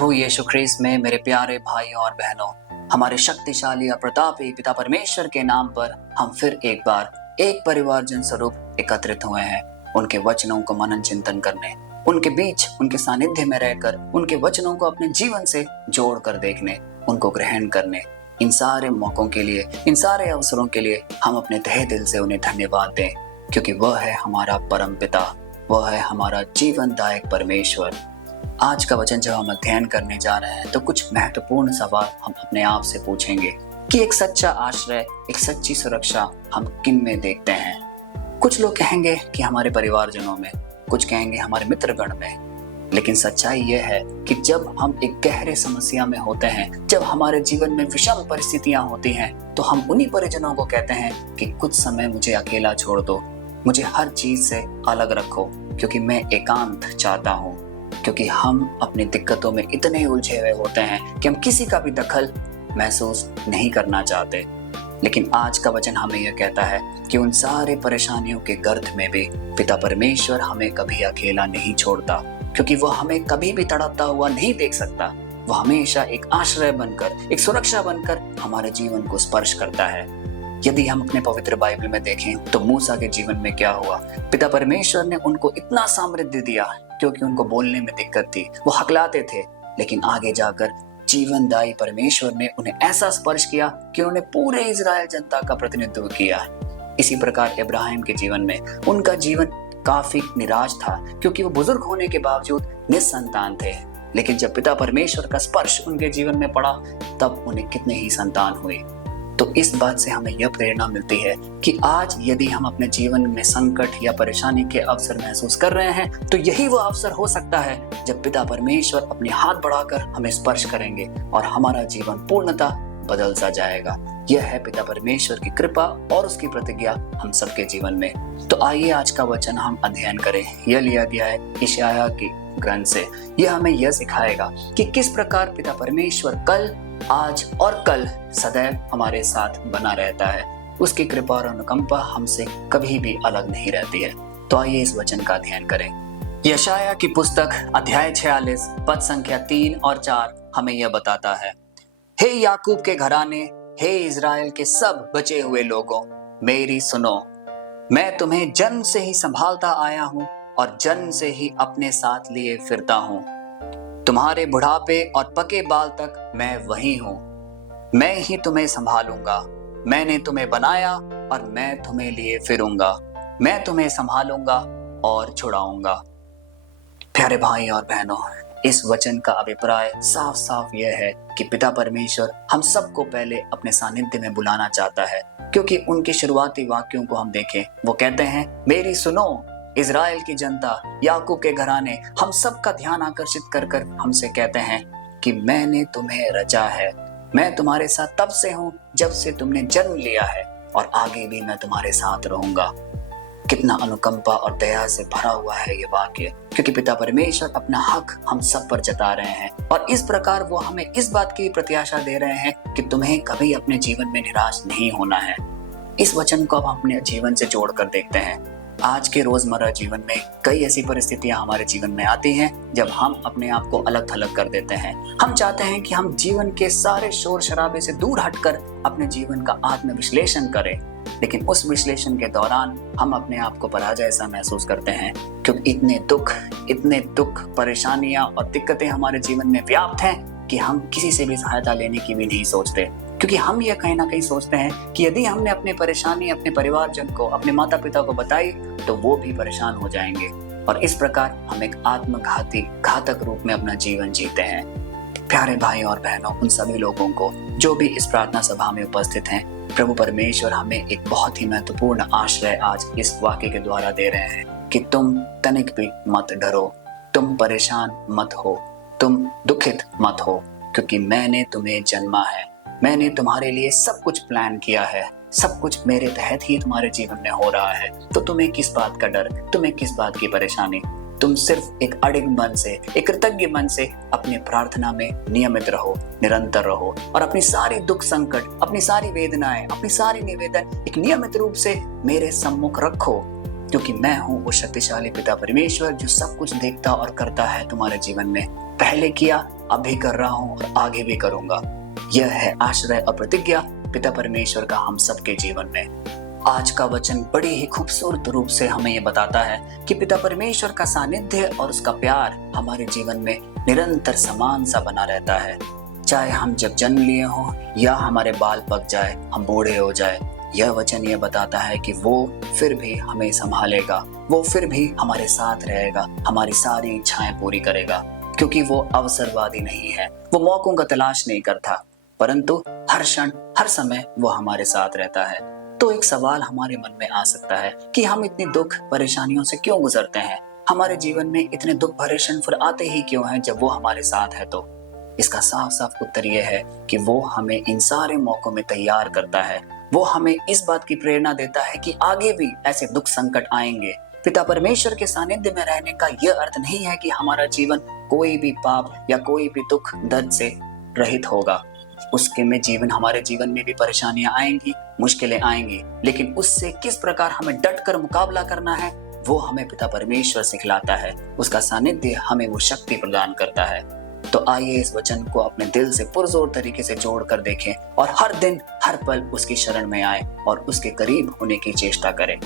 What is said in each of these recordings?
प्रभु यीशु ख्रीस्त में मेरे प्यारे भाई और बहनों, हमारे शक्तिशाली और प्रतापी पिता परमेश्वर के नाम पर हम फिर एक बार एक परिवार जन स्वरूप एकत्रित हुए हैं। उनके वचनों को मनन चिंतन करने, उनके बीच उनके सानिध्य में रहकर उनके वचनों को अपने जीवन से जोड़ कर देखने, उनको ग्रहण करने, इन सारे मौकों के लिए, इन सारे अवसरों के लिए हम अपने तहे दिल से उन्हें धन्यवाद दें, क्योंकि वह है हमारा परम पिता, वह है हमारा जीवनदायक परमेश्वर। आज का वचन जब हम अध्ययन करने जा रहे हैं तो कुछ महत्वपूर्ण सवाल हम अपने आप से पूछेंगे कि एक सच्चा आश्रय, एक सच्ची सुरक्षा हम किन में देखते हैं। कुछ लोग कहेंगे कि हमारे परिवारजनों में, कुछ कहेंगे हमारे मित्रगण में, लेकिन सच्चाई यह है कि जब हम एक गहरे समस्या में होते हैं, जब हमारे जीवन में विषम परिस्थितियां होती हैं, तो हम उन्हीं परिजनों को कहते हैं कि कुछ समय मुझे अकेला छोड़ दो, मुझे हर चीज से अलग रखो, क्योंकि मैं एकांत चाहता हूँ। क्योंकि हम अपनी दिक्कतों में इतने उलझे हुए होते हैं कि हम किसी का भी दखल महसूस नहीं करना चाहते। लेकिन आज का वचन हमें यह कहता है कि उन सारे परेशानियों के गर्त में भी पिता परमेश्वर हमें कभी अकेला नहीं छोड़ता, क्योंकि वह हमें कभी भी तड़पता हुआ नहीं देख सकता। वह हमेशा एक आश्रय बनकर, एक सुरक्षा बनकर हमारे जीवन को स्पर्श करता है। यदि हम अपने पवित्र बाइबल में देखें तो मूसा के जीवन में क्या हुआ। पिता परमेश्वर ने उनको इतना सामर्थ्य दिया क्योंकि उनको बोलने में दिक्कत थी, वो हकलाते थे, लेकिन आगे जाकर जीवनदायी परमेश्वर ने उन्हें ऐसा स्पर्श किया कि उन्होंने पूरे इजराइल जनता का प्रतिनिधित्व किया। इसी प्रकार इब्राहिम के जीवन में उनका जीवन काफी निराश था, क्योंकि वो बुजुर्ग होने के बावजूद निसंतान थे। लेकिन जब पिता परमेश्वर का स्पर्श उनके जीवन में पड़ा तब उन्हें कितने ही संतान हुए। तो इस बात से हमें यह प्रेरणा मिलती है कि आज यदि हम अपने जीवन में संकट या परेशानी के अवसर महसूस कर रहे हैं, तो यही वो अवसर हो सकता है जब पिता परमेश्वर अपने हाथ बढ़ाकर हमें स्पर्श करेंगे और हमारा जीवन पूर्णतः बदल सा जाएगा। यह है पिता परमेश्वर की कृपा और उसकी प्रतिज्ञा हम सबके जीवन में। तो आइए आज का वचन हम अध्ययन करें। यह लिया गया है यशायाह की ग्रंथ से। यह हमें यह सिखाएगा कि किस प्रकार पिता परमेश्वर कल, आज और कल सदैव हमारे साथ बना रहता है। उसकी कृपा और अनुकंपा हमसे कभी भी अलग नहीं रहती है। तो आइए इस वचन का अध्ययन करें। यशायाह की पुस्तक अध्याय 46 पद संख्या 3 और 4 हमें यह बताता है, हे याकूब के घराने, हे इज़राइल के सब बचे हुए लोगों, मेरी सुनो। मैं तुम्हें जन्म से ही संभालता आया हूँ और जन्म से ही अपने साथ लिए फिरता हूँ। तुम्हारे बुढ़ापे और पके बाल तक मैं वही हूँ। मैं ही तुम्हें संभालूंगा। मैंने तुम्हें बनाया और मैं तुम्हें लिए फिरूंगा। मैं तुम्हें संभालूंगा और छुड़ाऊंगा। प्यारे भाई और बहनों, इस वचन का अभिप्राय साफ साफ यह है कि पिता परमेश्वर हम सबको पहले अपने सानिध्य में बुलाना चाहता है, क्योंकि उनके शुरुआती वाक्यों को हम देखें, वो कहते हैं, मेरी सुनो। इज़राइल की जनता, याकूब के घराने, हम सब का ध्यान आकर्षित कर कर हमसे कहते हैं कि मैंने तुम्हें रचा है। मैं तुम्हारे साथ तब से हूँ जब से तुमने जन्म लिया है, और आगे भी मैं तुम्हारे साथ रहूंगा। कितना अनुकंपा और दया से भरा हुआ है ये वाक्य, क्योंकि पिता परमेश्वर अपना हक हम सब पर जता रहे हैं, और इस प्रकार वो हमें इस बात की प्रत्याशा दे रहे हैं कि तुम्हें कभी अपने जीवन में निराश नहीं होना है। इस वचन को अब अपने जीवन से जोड़कर देखते हैं। आज के रोजमर्रा जीवन में कई ऐसी परिस्थितियां हमारे जीवन में आती हैं जब हम अपने आप को अलग थलग कर देते हैं। हम चाहते हैं कि हम जीवन के सारे शोर शराबे से दूर हटकर अपने जीवन का आत्म विश्लेषण करें, लेकिन उस विश्लेषण के दौरान हम अपने आप को पराजय सा महसूस करते हैं, क्योंकि इतने दुख, परेशानियां और दिक्कतें हमारे जीवन में व्याप्त हैं कि हम किसी से भी सहायता लेने की भी नहीं सोचते, क्योंकि हम यह कहीं ना कहीं सोचते हैं कि यदि हमने अपनी परेशानी अपने परिवारजन को, अपने माता पिता को बताई तो वो भी परेशान हो जाएंगे, और इस प्रकार हम एक आत्मघाती, घातक रूप में अपना जीवन जीते हैं। प्यारे भाई और बहनों, उन सभी लोगों को जो भी इस प्रार्थना सभा में उपस्थित हैं, प्रभु परमेश्वर हमें एक बहुत ही महत्वपूर्ण आश्रय आज इस वाक्य के द्वारा दे रहे हैं कि तुम तनिक भी मत डरो, तुम परेशान मत हो, तुम दुखित मत हो, क्योंकि मैंने तुम्हें जन्मा है। मैंने तुम्हारे लिए सब कुछ प्लान किया है, सब कुछ मेरे तहत ही तुम्हारे जीवन में हो रहा है। तो तुम्हें किस बात का डर, तुम्हें किस बात की परेशानी? तुम सिर्फ एक अडिग मन से, एक कृतज्ञ मन से अपनी प्रार्थना में नियमित रहो, निरंतर रहो, और अपनी सारी दुख संकट, अपनी सारी वेदनाएं, अपनी सारी निवेदन एक नियमित रूप से मेरे सम्मुख रखो, क्योंकि मैं हूँ वो शक्तिशाली पिता परमेश्वर जो सब कुछ देखता और करता है तुम्हारे जीवन में। पहले किया, अब भी कर रहा हूँ और आगे भी करूंगा। यह है आश्रय और प्रतिज्ञा पिता परमेश्वर का हम सबके जीवन में। आज का वचन बड़ी ही खूबसूरत रूप से हमें ये बताता है कि पिता परमेश्वर का सानिध्य और उसका प्यार हमारे जीवन में निरंतर समान सा बना रहता है। चाहे हम जब जन्म लिए हों या हमारे बाल पक जाए, हम बूढ़े हो जाए, यह वचन ये बताता है कि वो फिर भी हमें संभालेगा, वो फिर भी हमारे साथ रहेगा, हमारी सारी इच्छाएं पूरी करेगा, क्योंकि वो अवसरवादी नहीं है, वो मौकों का तलाश नहीं करता, परंतु हर क्षण हर समय वो हमारे साथ रहता है। तो एक सवाल हमारे मन में आ सकता है कि हम इतनी दुख परेशानियों से क्यों गुजरते हैं, हमारे जीवन में इतने दुख भरे क्षण फिर आते ही क्यों हैं जब वो हमारे साथ है। तो इसका साफ साफ उत्तर यह है कि वो हमें इन सारे मौकों में तैयार करता है। वो हमें इस बात की प्रेरणा देता है कि आगे भी ऐसे दुख संकट आएंगे। पिता परमेश्वर के सानिध्य में रहने का यह अर्थ नहीं है कि हमारा जीवन कोई भी पाप या कोई भी दुख दर्द से रहित होगा। उसके में जीवन हमारे जीवन में भी परेशानियां आएंगी, मुश्किलें आएंगी, लेकिन उससे किस प्रकार हमें डट कर मुकाबला करना है वो हमें पिता परमेश्वर सिखलाता है। उसका सानिध्य हमें वो शक्ति प्रदान करता है। तो आइए इस वचन को अपने दिल से पुरजोर तरीके से जोड़ कर देखें और हर दिन हर पल उसकी शरण में आए और उसके करीब होने की चेष्टा करें।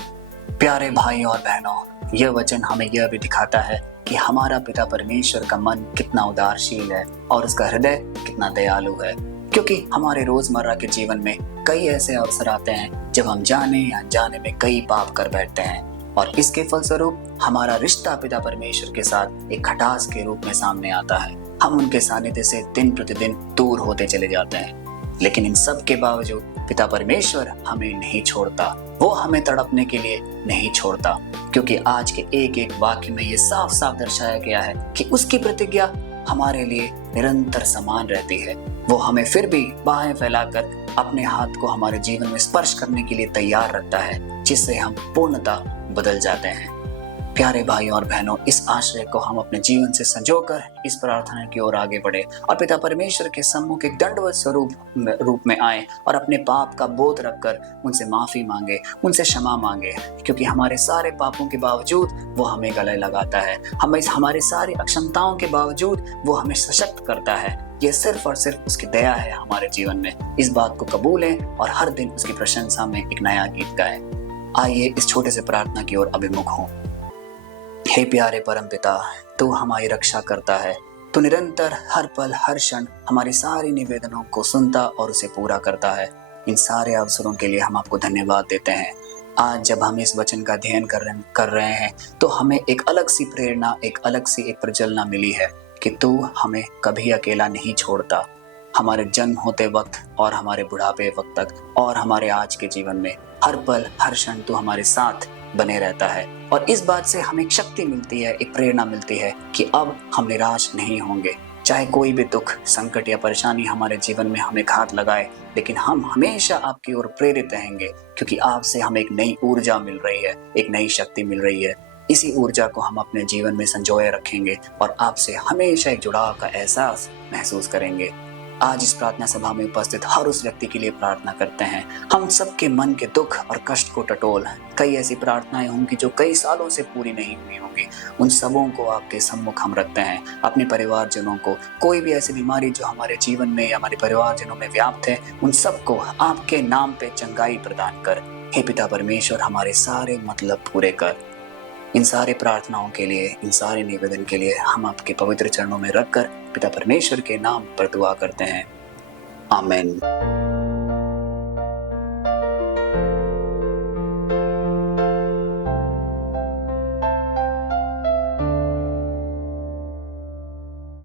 प्यारे भाई और बहनों, यह वचन हमें यह भी दिखाता है कि हमारा पिता परमेश्वर का मन कितना उदारशील है और उसका हृदय कितना दयालु है, क्योंकि हमारे रोजमर्रा के जीवन में कई ऐसे अवसर आते हैं जब हम जाने या अनजाने में कई पाप कर बैठते हैं और इसके फलस्वरूप हमारा रिश्ता पिता परमेश्वर के साथ एक खटास के रूप में सामने आता है। हम उनके सानिध्य से दिन प्रतिदिन दूर होते चले जाते हैं, लेकिन इन सब के बावजूद पिता परमेश्वर हमें नहीं छोड़ता, वो हमें तड़पने के लिए नहीं छोड़ता, क्योंकि आज के एक एक वाक्य में ये साफ साफ दर्शाया गया है कि उसकी प्रतिज्ञा हमारे लिए निरंतर समान रहती है। वो हमें फिर भी बाहें फैलाकर अपने हाथ को हमारे जीवन में स्पर्श करने के लिए तैयार रखता है, जिससे हम पूर्णतः बदल जाते हैं। प्यारे भाई और बहनों, इस आश्रय को हम अपने जीवन से संजोकर इस प्रार्थना की ओर आगे बढ़े और पिता परमेश्वर के सम्मुख एक दंडवत स्वरूप रूप में आए और अपने पाप का बोध रखकर उनसे माफी मांगे, उनसे क्षमा मांगे, क्योंकि हमारे सारे पापों के बावजूद वो हमें गले लगाता है, हमारे सारी अक्षमताओं के बावजूद वो हमें सशक्त करता है। ये सिर्फ और सिर्फ उसकी दया है हमारे जीवन में। इस बात को कबूलें और हर दिन उसकी प्रशंसा में एक नया गीत गाएं। आइए इस छोटे से प्रार्थना की ओर अभिमुख हों। हे प्यारे परमपिता, तू हमारी रक्षा करता है, तू निरंतर हर पल हर क्षण हमारी सारी निवेदनों को सुनता और उसे पूरा करता है। इन सारे अवसरों के लिए हम आपको धन्यवाद देते हैं। आज जब हम इस वचन का अध्ययन कर रहे हैं तो हमें एक अलग सी प्रेरणा, एक अलग सी एक प्रज्वलना मिली है कि तू हमें कभी अकेला नहीं छोड़ता। हमारे जन्म होते वक्त और हमारे बुढ़ापे वक्त तक और हमारे आज के जीवन में हर पल हर क्षण तू हमारे साथ बने रहता है और इस बात से हमें एक शक्ति मिलती है, एक प्रेरणा मिलती है कि अब हम निराश नहीं होंगे। चाहे कोई भी दुख, संकट या परेशानी हमारे जीवन में हमें घात लगाए, लेकिन हम हमेशा आपकी ओर प्रेरित रहेंगे, क्योंकि आपसे हमें एक नई ऊर्जा मिल रही है, एक नई शक्ति मिल रही है। इसी ऊर्जा को हम अपने जीवन में संजोए रखेंगे और आपसे हमेशा एक जुड़ाव का एहसास महसूस करेंगे। आज इस प्रार्थना सभा में उपस्थित हर उस व्यक्ति के लिए प्रार्थना करते हैं। हम सबके मन के दुख और कष्ट को टटोल, कई ऐसी प्रार्थनाएं होंगी जो कई सालों से पूरी नहीं हुई होंगी, उन सबों को आपके सम्मुख हम रखते हैं। अपने परिवारजनों को, कोई भी ऐसी बीमारी जो हमारे जीवन में या हमारे परिवारजनों में व्याप्त है, उन सबको आपके नाम पे चंगाई प्रदान कर। हे पिता परमेश्वर, हमारे सारे मतलब पूरे कर। इन सारे प्रार्थनाओं के लिए, इन सारे निवेदन के लिए हम आपके पवित्र चरणों में रखकर पिता परमेश्वर के नाम पर दुआ करते हैं। आमीन।